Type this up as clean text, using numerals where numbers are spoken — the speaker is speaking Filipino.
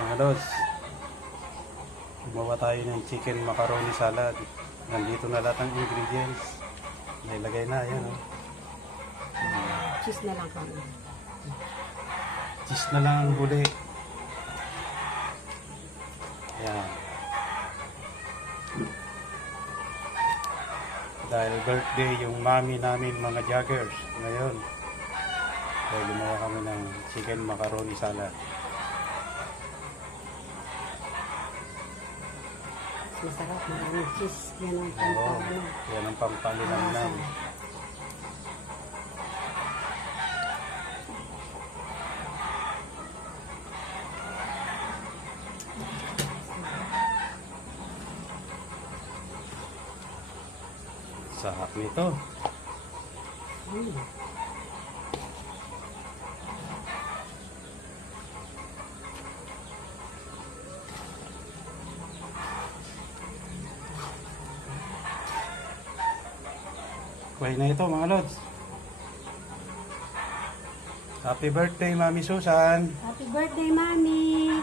Mga lods, gumawa tayo ng chicken macaroni salad. Nandito na lahat ng ingredients. Nilagay na, yan o. Cheese na lang kami. Cheese na lang ang huli. Yan. Dahil birthday yung mami namin mga joggers ngayon. Kaya gumawa kami ng chicken macaroni salad. Masarap, maraming cheese. Yan ang Oo, pampano. yan ang pampalinamnam. Sarap nito. Kuhay na ito mga lods. Happy birthday Mami Susan. Happy birthday, Mami!